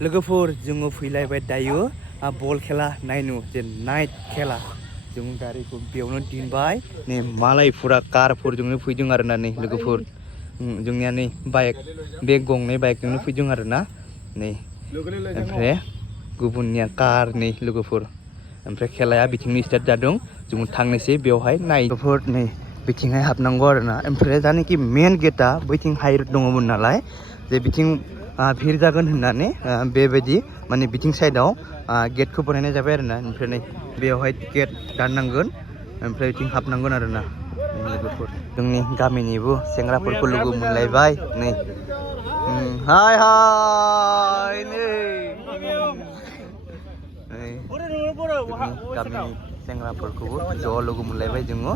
लोगोफोर जोङो फैलायबाय दायो बल खेला नायनो जे नाइट खेला जों गारिखौ बेयावनो दोनबाय नै मालायफोरा कारफोरजोंनो फैदों आरोना नै लोगोफोर जोंनिया नै बाइक बे गंनै बाइकजोंनो फैदों आरोना नै ओमफ्राय गुबुननिया कार नै लोगोफोर ओमफ्राय खेलाया बिथिंनो स्टार्ट जादों जों थांनोसै बेवहाय नायफोर नै बिथिंहाय हाबनांगौ आरोना ओमफ्राय जानाखि मेन गेटआ बैथिं हाइरड दङमोन नालाय जे बिथिं भिर जागोन होननानै बेबायदि माने बिथिं साइडआव गेटखौ बानायनाय जाबाय आरोना ओमफ्राय नै बेवहाय टिकेट दाननांगोन ओमफ्राय बिथिं हाबनांगोन आरोना लोगोफोर जोंनि गामिनिबो सेंग्राफोरखौ लोगो मोनलायबाय नै हाय हाय नै गामिनि सेंग्राफोरखौबो ज' लोगो मोनलायबाय जोङो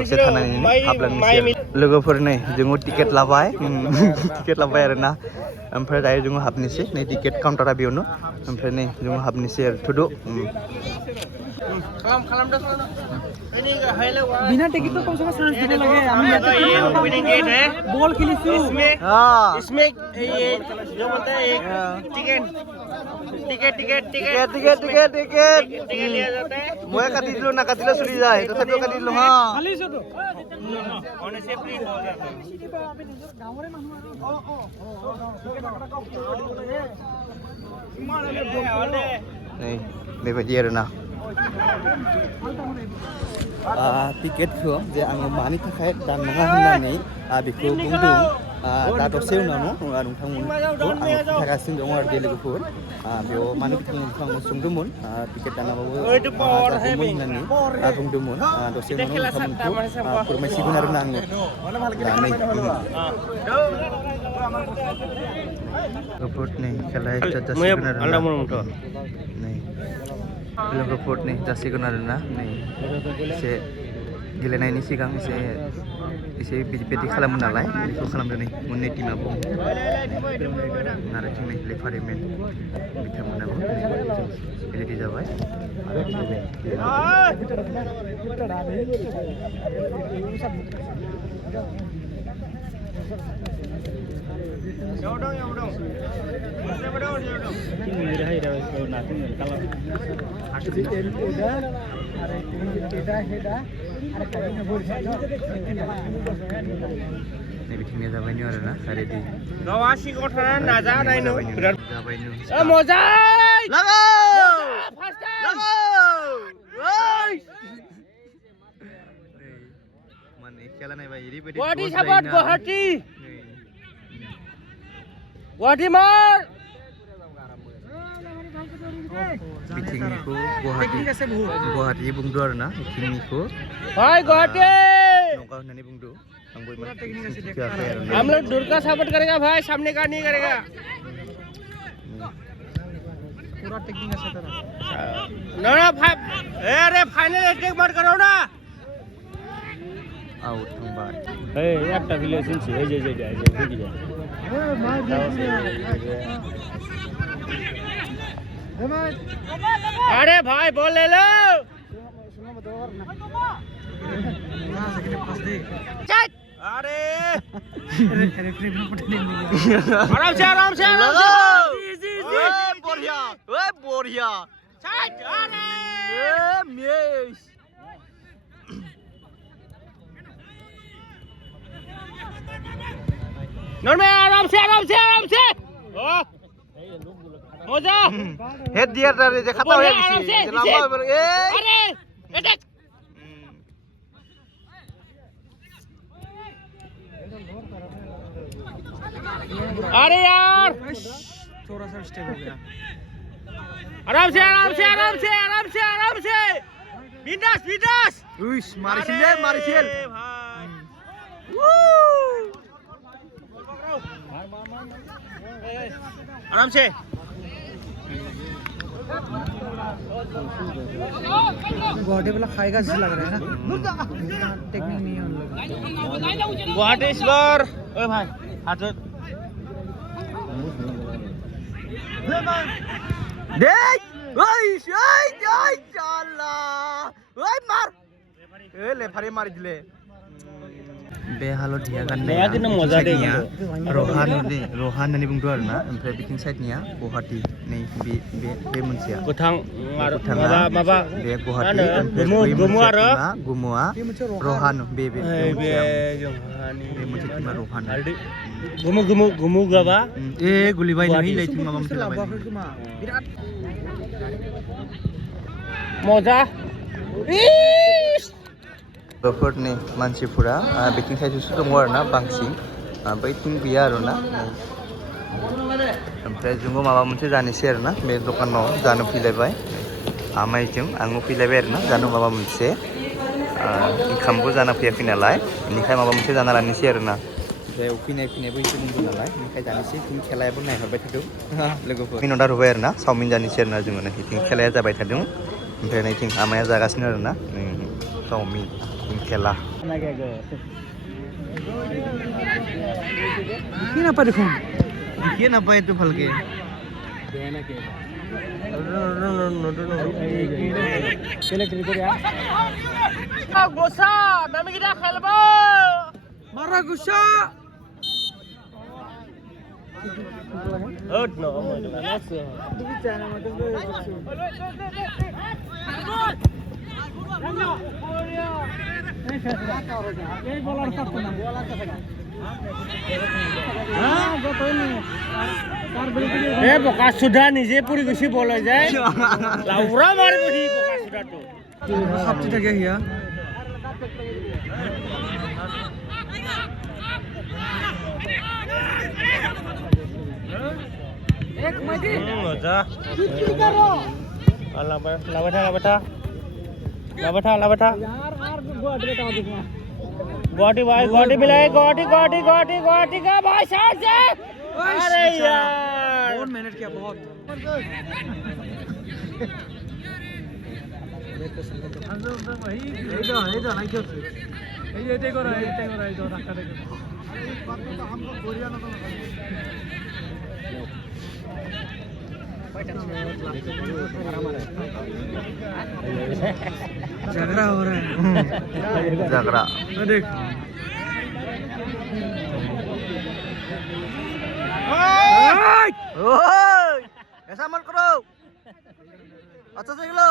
दसे थानानै हाबलांनोसै लोगोफोर नै जोङो टिकेट लाबाय आरोना ओमफ्राय दायो जोङो हाबनोसै नै टिकेट काउन्टारा बेयावनो ओमफ्राय नै जोङो हाबनोसै आरो थुदो बिना टिकट तो कम से कम सांस देने लगे हम ओपनिंग गेट है बॉल खेली इसमें इसमें ये जो बोलते हैं एक टिकट लिया जाता है मैं काटी दिलो ना काटिलो सुली जाए तो तभी काटी दिलो हां खाली से तो होने से फ्री हो जाता है गावरे नै बेबायदि आरोना टिकेटखौ जे आङो मानि थाखाय दाननाङा होननानै बेखौ बुंदों दा दसे उनावनो नोंथांमोनखौ आङो खोन्थागासिनो दङ आरो बे लोगोफोर बेयाव मानो बिथांमोनखौ आङो सोंदोंमोन टिकेट दानाबाबो जागौमोन होननानै बुंदोंमोन दसे उनाव नोंथांमोनखौ फोरमायसिगोन आरोना आङो लोगोफोर नै खेलाया स्टार्ट जासिगोन आरोना नै लोगोफोर नै जासिगोन आरोना नै एसे गेलेनायनि सिगां एसे बेबायदि खालामो नालाय बेखौ खालामदों नै मोननै टिमाबो आरो जों नै लेफारिमेन बिथांमोनाबो रेडि जाबाय बिथिंनिया जाबायनो आरोना रेडि गावा सिगाङाव थानानै नाजा नायनो जाबायनो मोजां लागौ माने खेला नायबाय ओरैबायदि गुवाहाटी साबत गुवाहाटी मार बिथिंनिखौ गुवाहाटी बुंदो आरोना बिथिंनिखौ भाई गुवाहाटी नंगा होननानै बुंदो आंबो हम लोग दुर्गा साबित करेगा भाई सामने का नहीं करेगा पूरा टेक्निक है तेरा ना अरे फाइनल अटैक मत करो ना आउट थांबाय একটা ভিলেশন ছিল এই যে দেখি যা अरे भाई बोल ले लो अरे आराम से बढ़िया बढ़िया आराम से मजा हेड दिया रे जे खाता होया आराम से अरे अटैक अरे यार थोड़ा सा स्टेप हो गया आराम से बिंदास उइस मारिसिल आराम से गुवाहाटी वाला खाएगा जैसे लग रहा है ना टेक्निक नहीं है उन लोग गुवाहाटी इस बार ओए भाई हाथ देख ओए चला ओए मार लेफारी मार दिले बे हालदिया Beya गाननाया kena moza deh साइडनिया gitu. रहान होननानै बुंदों आरोना ओमफ्राय बिथिं साइडनिया गुवाहाटी नै बे मोनसेया Gotang गोथाङा maba बे गुवाहाटी Mana? ओमफ्राय Gemu- बै gemu मोनसेया आरो? टिमा गुमुआ रहान बे मोनसेया बे मोनसे टिमा रहान Gemu gaba. ए गुलिबाय नै लाइथिं माबा मोनसे लाबाय Moza. बेफोरनि मानसिफोरा बिथिं साइडजोंसो दङ आरोना बांसिन बैथिं गैया आरोना ओमफ्राय जोंबो माबा मोनसे जानोसै आरोना बे दखानाव जानो फैलायबाय आमाइजों आंबो फैलायबाय आरोना जानो माबा मोनसे ओंखामबो जाना फैयाखै नालाय बेनिखाय माबा मोनसे जाना लानोसै आरोना ओमफ्राय फैनायबो एसे बुंदों नालाय बेनिखाय जानोसै बिथिं खेलायाबो नायहरबाय थादों लोगोफोर जोंनाव अर्डार होबाय आरोना चावमिन जानोसै आरोना जोङो बिथिं खेलाया जाबाय थादों ओमफ्राय नैथिं आमाया जागासिनो आरोना चावमिन खेला Ini apa deh kum? Bikin apa itu Falke? Gosa, kami kita khelba. Marah gosa. No, bekas sudah nih, saya puri gusi bola aja. Laura baru puri bekas sudah tuh. Sabtu jaga ya. Moza. Labata. Guwahati भाई गुवाहाटी मिलाए गुवाहाटी का भाई side से अरे यार बहुत मेहनत किया बहुत झगड़ा हो रहा है झगड़ा देख ऐसा मत करो अच्छा से लो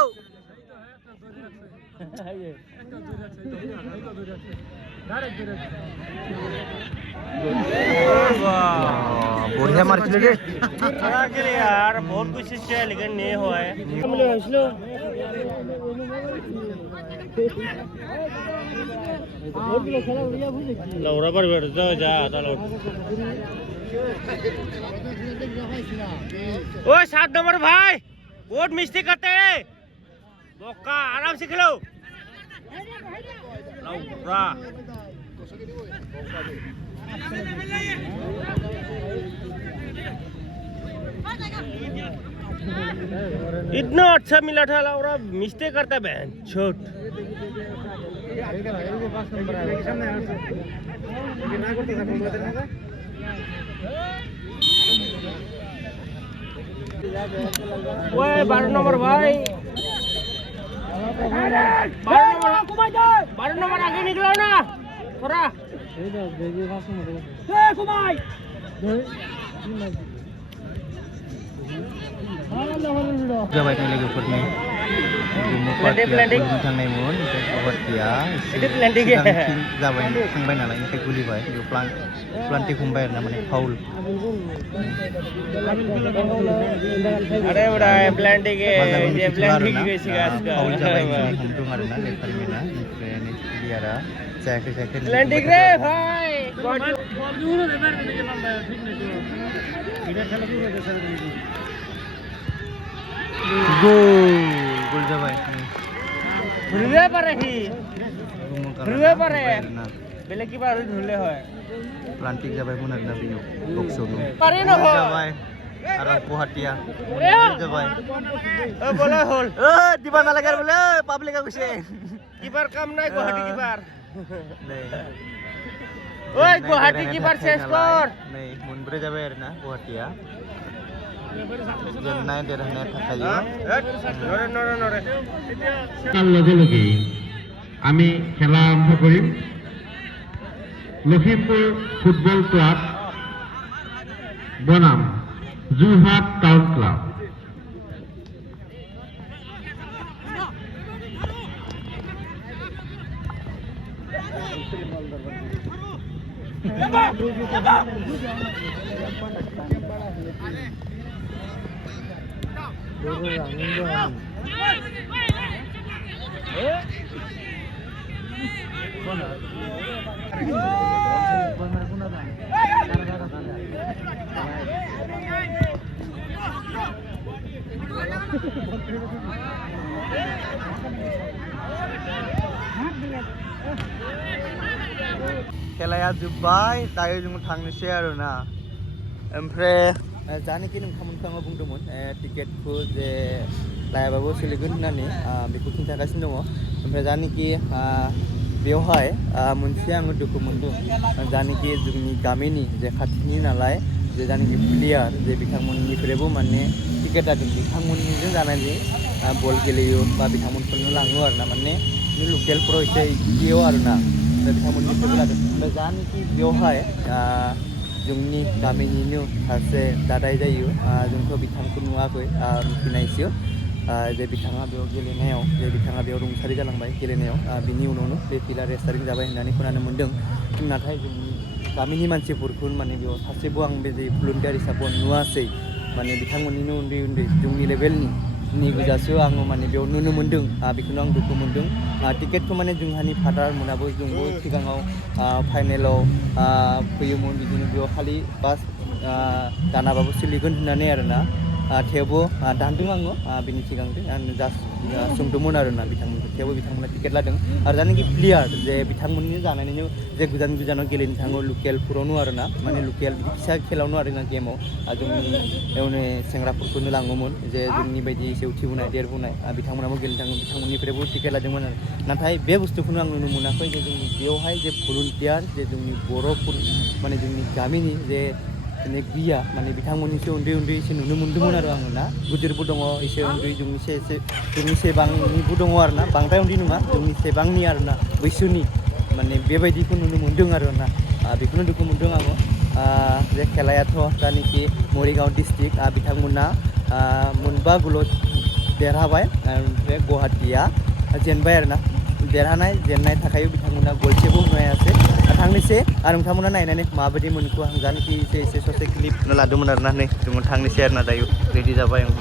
बढ़िया मार के यार बहुत कोशिश किया लेकिन नहीं हुआ है लौरा पर बैठ जाओ जा आता लौट ओ 7 नंबर भाई बहुत मिस्टेक करते हैं मौका आराम से खेलो लौरा इतना अच्छा मिला था लौरा मिस्टेक करता है बहन छोट ओए 12 नंबर भाई 12 नंबर आगे निकलो ना थोड़ा जाबाय थानाय लोगोफोरनि थांनायमोन गुवाहाटिया जाबाय थांबाय नालाय ओमफ्राय गुलिबाय प्लान्टिक हमबाय आरोना माने फाउल अरे बड़ा प्लान्टिक ये प्लान्टिक कैसी गास का फाउल जाबाय हमदों आरोना लेफारमेना ओमफ्राय नै प्लेयारा जायाखै प्लान्टिक रे भाई गोल जाबाय ধুলে পারে কি ধুলে পারে বেলে কি পারে ধুলে হয় প্লান্টিক जाबाय मोन आरोना बेयाव बक्सआवनो পারে না जाबाय आरो गुवाहाटिया जाबाय ओ बोला हल दिबा नालागे बोले पाब्लिका कइसे কিপার কাম নাই গুয়াহাটি কিপার ওই গুয়াহাটি কিপার শেষ কর नै मोनब्रै जाबाय आरोना गुवाहाटिया जेन्नाय देरहानाया थाखायो তাৰ লগে লগে আমি খেলা আৰম্ভ কৰিম লখিমপুৰ ফুটবল ক্লাব বনাম যোৰহাট টাউন ক্লাব। खेलाया जोब्बाय दायो जों थांनोसै आरोना ओमफ्राय जानोखि नोंथांमोनखौ आङो बुंदोंमोन टिकेटखौ जे लायाबाबो सोलिगोन होननानै बेखौ खिन्थागासिनो दङ ओमफ्राय जानोखि बेवहाय मोनसे आङो दुखु मोनदों जानोखि जोंनि गामिनि जे खाथिनि नालाय जे जानोखि प्लेयार जे बिथांमोननिफ्रायबो माने टिकेट लादों बिथांमोननिजों जानानै बल गेलेयो बा बिथांमोनखौनो लाङो आरोना माने लकेलफोराव एसे गेलेयो आरोना बिथांमोननिफ्रायबो लादों ओमफ्राय जानोखि बेवहाय जोंनि गामिनिनो सासे दादाय जायो जोंथ' बिथांखौ नुवाखै मिथिनायसो जे बिथाङा बेयाव गेलेनायाव जे बिथाङा बेयाव रुंसारि जालांबाय गेलेनायाव बिनि उनावनो बे फिल्डआ रेस्टारिं जाबाय होननानै खोनानो मोन्दों नाथाय जोंनि गामिनि मानसिफोरखौ माने बेयाव सासेबो आं बे भलुन्टियार हिसाबै नुवासै माने बिथांमोननिनो उन्दै उन्दै जोंनि लेभेलनि गोजासो आङो माने बेयाव नुनो मोन्दों बेखौनो आं दुखु मोन्दों टिकेटखौ माने जोंहानि फादार मोनाबो जोंबो सिगाङाव फाइनेलाव फैयोमोन बिदिनो बेयाव खालि बास दानाबाबो सोलिगोन होननानै आरोना थेवबो दानदों आङो बिनि सिगांजों आं जास्ट सोंदोंमोन आरोना बिथांमोनखौ थेवबो बिथांमोना टिकेट लादों आरो जानोखि प्लेयार जे बिथांमोननि जानायनिनो जे गोजान गोजानाव गेलेनो थाङो लकेलफोरावनो आरोना माने लकेल फिसा खेलावनो आरोना गेमाव जोंनि एवने सेंग्राफोरखौनो लाङोमोन जे जोंनि बायदि एसे उथिबोनाय देरबोनाय बिथांमोनाबो गेलेनो थाङो बिथांमोननिफ्रायबो टिकेट लादोंमोन आरो नाथाय बे बुस्थुखौनो आं नुनो मोनाखै जे जोंनि बेवहाय जे भलुन्टियार जे जोंनि बर'फोर माने जोंनि गामिनि जे गैया माने बिथांमोननिसो उन्दै उन्दै एसे नुनो मोन्दोंमोन आरो आङो ना गिदिरबो दङ एसे उन्दै जोंनि सेबांनिबो दङ आरो ना बांद्राय उन्दै नङा जोंनि सेबांनि आरो ना बैसोनि माने बेबायदिखौ नुनो मोन्दों आरो ना बेखौनो दुखु मोन्दों आङो जे खेलायाथ' जानोखि मरिगाव डिस्ट्रिक्ट बिथांमोना मोनबा गल देरहाबाय ओमफ्राय गुवाहाटीया जेनबाय आरोना देरहानाय जेननाय थाखाय बिथांमोना गलसेबो होनो हायासै थांनोसै आरो नोंथांमोना नायनानै माबायदि मोनखो आं जानोखि एसे ससे क्लिप लादोंमोन आरोना नै जों थांनोसै आरोना दायो रेडि जाबाय आं